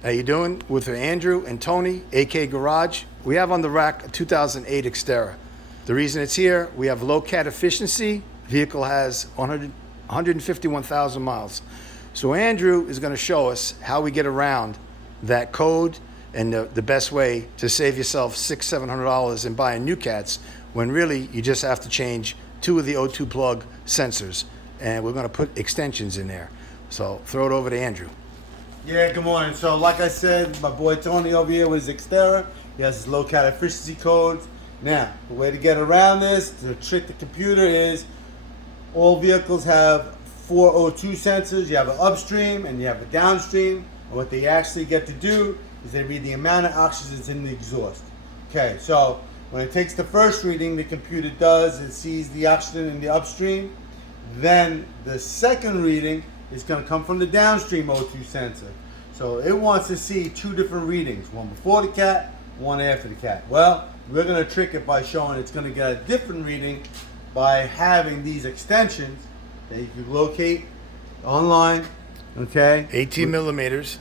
How you doing? With Andrew and Tony, AK Garage. We have on the rack a 2008 Xterra. The reason it's here, we have low cat efficiency. Vehicle has 151,000 miles. So Andrew is going to show us how we get around that code and the best way to save yourself $600-700 in buying new cats, when really you just have to change 2 of the O2 plug sensors, and we're going to put extensions in there. So throw it over to Andrew. Yeah, good morning. So like I said, my boy Tony over here with his Xterra, he has his low cat efficiency codes. Now, the way to get around this, to trick the computer, is all vehicles have 4 O2 sensors. You have an upstream and you have a downstream. And what they actually get to do is they read the amount of oxygen that's in the exhaust. Okay, so when it takes the first reading, the computer does, it sees the oxygen in the upstream. Then the second reading is going to come from the downstream O2 sensor. So it wants to see 2 different readings, one before the cat, one after the cat. Well, we're going to trick it by showing it's going to get a different reading by having these extensions that you can locate online. Okay. 18 millimeters.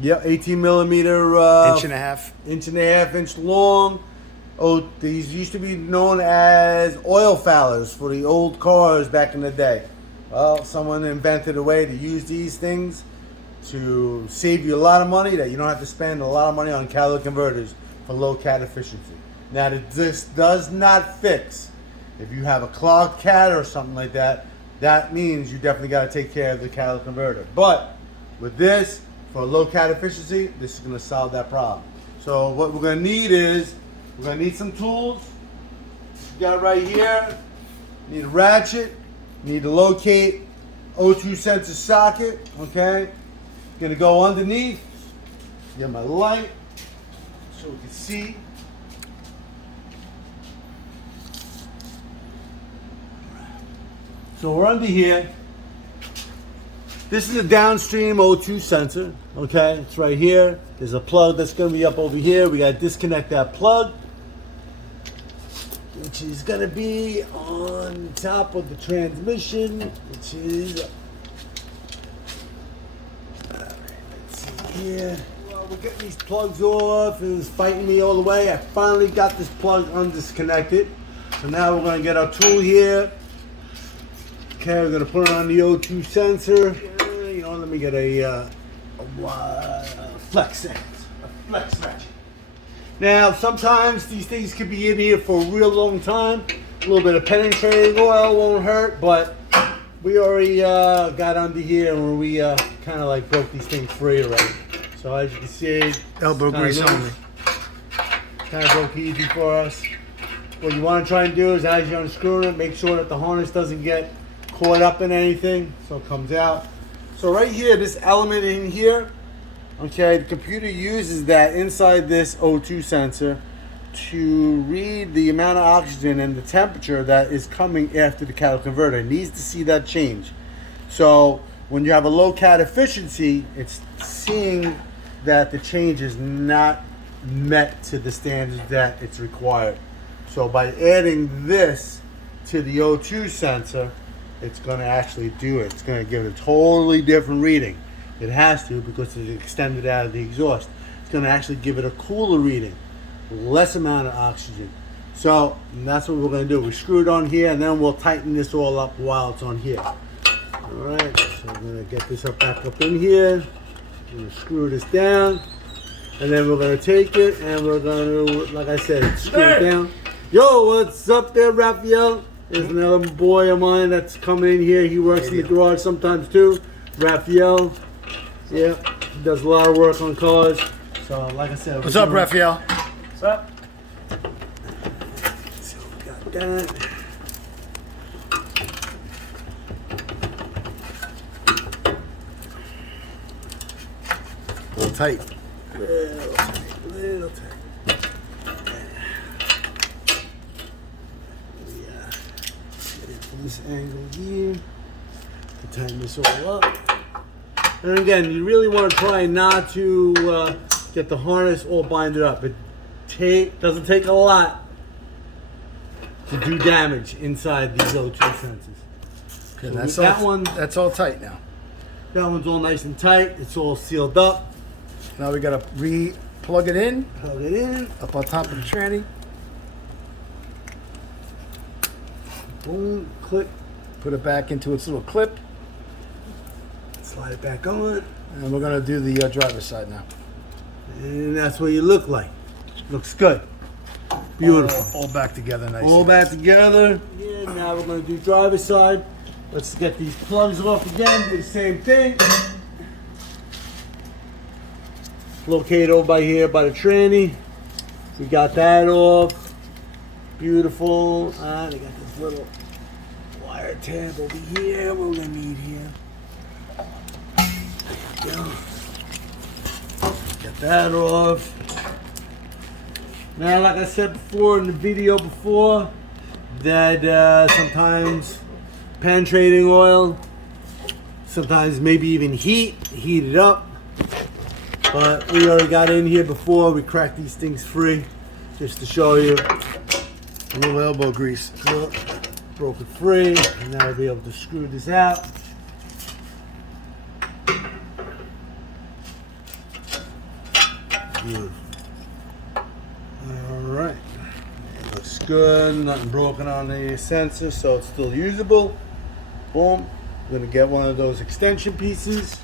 Yep, 18 millimeter. Inch and a half. Inch and a half inch long. Oh, these used to be known as oil fouls for the old cars back in the day. Well, someone invented a way to use these things to save you a lot of money, that you don't have to spend a lot of money on catalytic converters for low cat efficiency. Now, this does not fix if you have a clogged cat or something like that. That means you definitely got to take care of the catalytic converter. But with this, for low cat efficiency, this is going to solve that problem. So what we're going to need is, we're going to need some tools. You got it right here. You need a ratchet. You need to locate O2 sensor socket. Okay. Going to go underneath. Get my light so we can see. So we're under here. This is a downstream O2 sensor. Okay, it's right here. There's a plug that's going to be up over here. We got to disconnect that plug, which is going to be on top of the transmission, which is, all right, let's see here. Well, we're getting these plugs off. It was fighting me all the way. I finally got this plug undisconnected. So now we're going to get our tool here. Okay, we're going to put it on the O2 sensor. You know, let me get a flex ratchet. Now, sometimes these things could be in here for a real long time. A little bit of penetrating oil won't hurt, but we already got under here and we kind of like broke these things free already. So as you can see, Elbow grease only. Kind of broke easy for us. What you want to try and do is, as you're unscrewing it, make sure that the harness doesn't get caught up in anything, so it comes out. So right here, this element in here, okay, the computer uses that inside this O2 sensor to read the amount of oxygen and the temperature that is coming after the catalytic converter. It needs to see that change. So when you have a low cat efficiency, it's seeing that the change is not met to the standards that it's required. So by adding this to the O2 sensor, it's going to actually do it. It's going to give it a totally different reading. It has to, because it's extended out of the exhaust. It's going to actually give it a cooler reading, less amount of oxygen. So that's what we're going to do. We screw it on here, and then we'll tighten this all up while it's on here. All right, so I'm going to get this back up in here. I'm going to screw this down, and then we're going to take it, and we're going to, like I said, screw it down. Yo, what's up there, Raphael? There's another boy of mine that's coming in here. He works in the garage sometimes too. Raphael. Yeah, he does a lot of work on cars. So, like I said, What's up, Raphael? What's up? So, got that. A little tight. Little tight. This angle here to tighten this all up. And again, you really want to try not to get the harness all binded up. It doesn't take a lot to do damage inside these O2 sensors. Okay, So that's that's all tight now. That one's all nice and tight. It's all sealed up. Now we gotta plug it in Plug it in. up on top of the tranny. Boom. Click. Put it back into its little clip. Slide it back on. And we're gonna do the driver's side now. And that's what you look like. Looks good. Beautiful. All back together nice. All back together. Yeah, now we're going to do driver's side. Let's get these plugs off again. Do the same thing. Located over by here by the tranny. We got that off. Beautiful. They got this little wire tab over here. What we're going to need here. There we go. Get that off. Now, like I said before in the video before, that sometimes penetrating oil, sometimes maybe even heat it up. But we already got in here before. We cracked these things free, just to show you. A little elbow grease. Look, broke it free, and now I'll be able to screw this out. Beautiful. Alright, it looks good, nothing broken on the sensor, so it's still usable. Boom, I'm gonna get one of those extension pieces.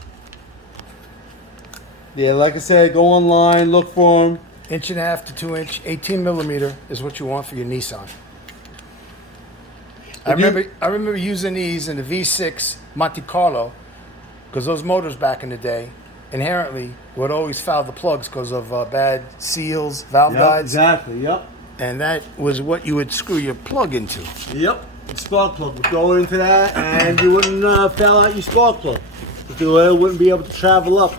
Yeah, like I said, go online, look for them. 1.5 to 2 inch, 18 millimeter is what you want for your Nissan. I remember using these in the V6 Monte Carlo, because those motors back in the day inherently would always foul the plugs because of bad seals, valve guides. Exactly, yep. And that was what you would screw your plug into. Yep, the spark plug would go into that, and you wouldn't foul out your spark plug. The oil wouldn't be able to travel up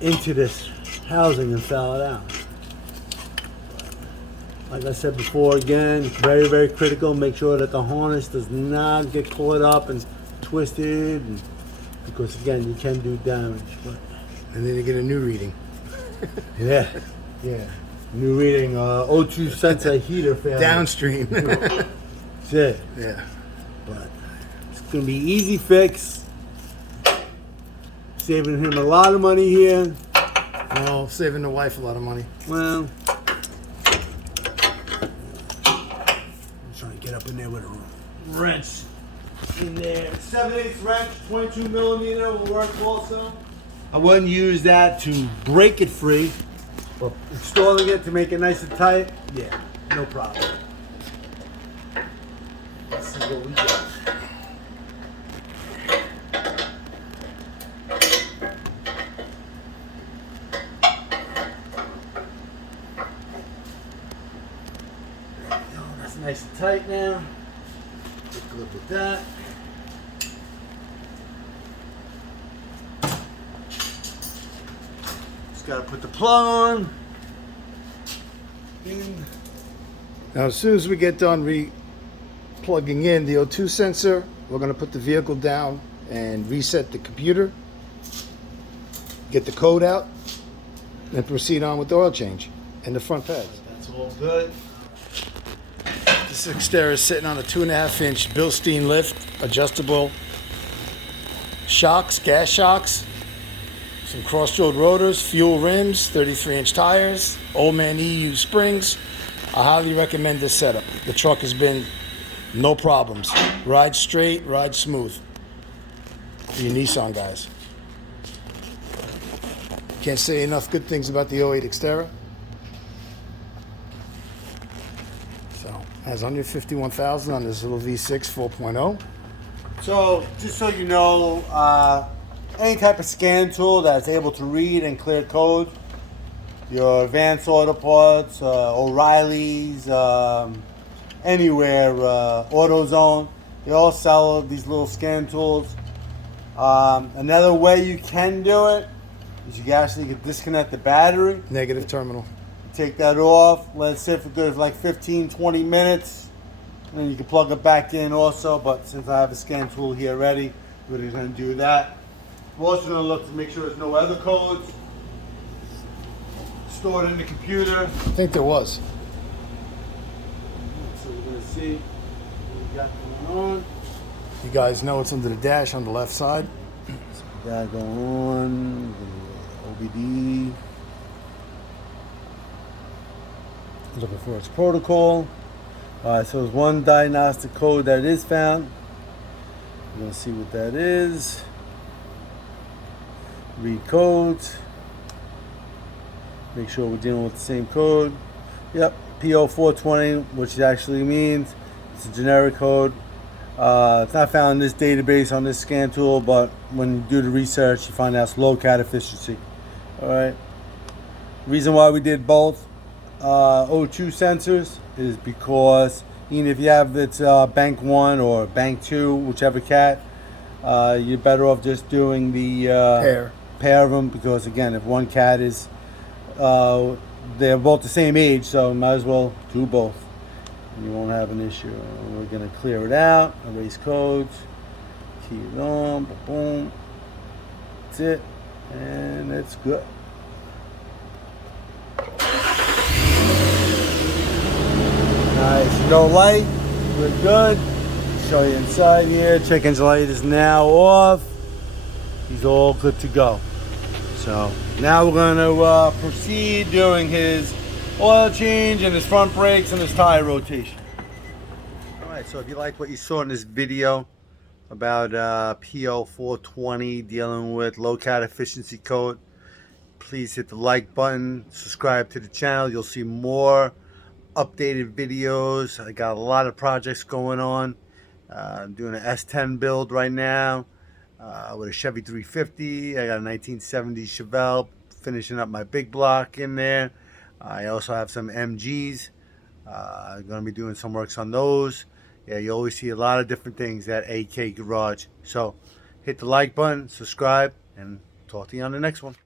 into this housing and foul it out. Like I said before, again, very, very critical. Make sure that the harness does not get caught up and twisted, because again, you can do damage. But And then you get a new reading. yeah, yeah. New reading, O2 sensor heater failure. Downstream. That's it. Yeah. But it's gonna be easy fix. Saving him a lot of money here. Well, saving the wife a lot of money. Well, I'm trying to get up in there with a wrench in there. 7/8 wrench, 22 millimeter will work also. I wouldn't use that to break it free, but installing it to make it nice and tight, yeah, no problem. Let's see what we got. That's nice and tight now. Take a look at that. Just gotta put the plug on. Now, as soon as we get done plugging in the O2 sensor, we're going to put the vehicle down and reset the computer, get the code out, and proceed on with the oil change and the front pads. That's all good. This Xterra is sitting on a 2.5 inch Bilstein lift, adjustable shocks, gas shocks, some cross-road rotors, fuel rims, 33-inch tires, Old Man EU springs. I highly recommend this setup. The truck has been no problems. Ride straight, ride smooth. For your Nissan guys. Can't say enough good things about the 08 Xterra. So, has under 51,000 on this little V6 4.0. So, just so you know, any type of scan tool that's able to read and clear code, your Advanced Auto Parts, O'Reilly's, anywhere, AutoZone, they all sell these little scan tools. Another way you can do it is you can actually disconnect the battery, Negative terminal. take that off, let it sit for good for like 15-20 minutes, and then you can plug it back in also. But since I have a scan tool here ready, we're going to do that. We're also going to look to make sure there's no other codes stored in the computer. I think there was. So we're going to see what we got going on. You guys know it's under the dash on the left side. So got going on? OBD. Looking for its protocol. Alright, so there's one diagnostic code that is found. We're going to see what that is. Read codes. Make sure we're dealing with the same code. Yep, PO420, which actually means it's a generic code. It's not found in this database on this scan tool, but when you do the research, you find out it's low CAD efficiency. Alright. Reason why we did both O2 sensors is because even if you have it's bank 1 or bank 2, whichever cat, you're better off just doing the pair of them, because again, if one cat is they're both the same age, so might as well do both. You won't have an issue. We're going to clear it out, erase codes, key it on, boom. That's it, and it's good. Nice, no light, we're good. Show you inside here. Check engine light is now off. He's all good to go. So now we're going to proceed doing his oil change and his front brakes and his tire rotation. Alright, so if you like what you saw in this video about PO420 dealing with low CAD efficiency code, please hit the like button, subscribe to the channel. You'll see more updated videos. I got a lot of projects going on. I'm doing an S10 build right now with a Chevy 350. I got a 1970 Chevelle, finishing up my big block in there. I also have some MGs. I'm going to be doing some works on those. Yeah, you always see a lot of different things at AK Garage. So hit the like button, subscribe, and talk to you on the next one.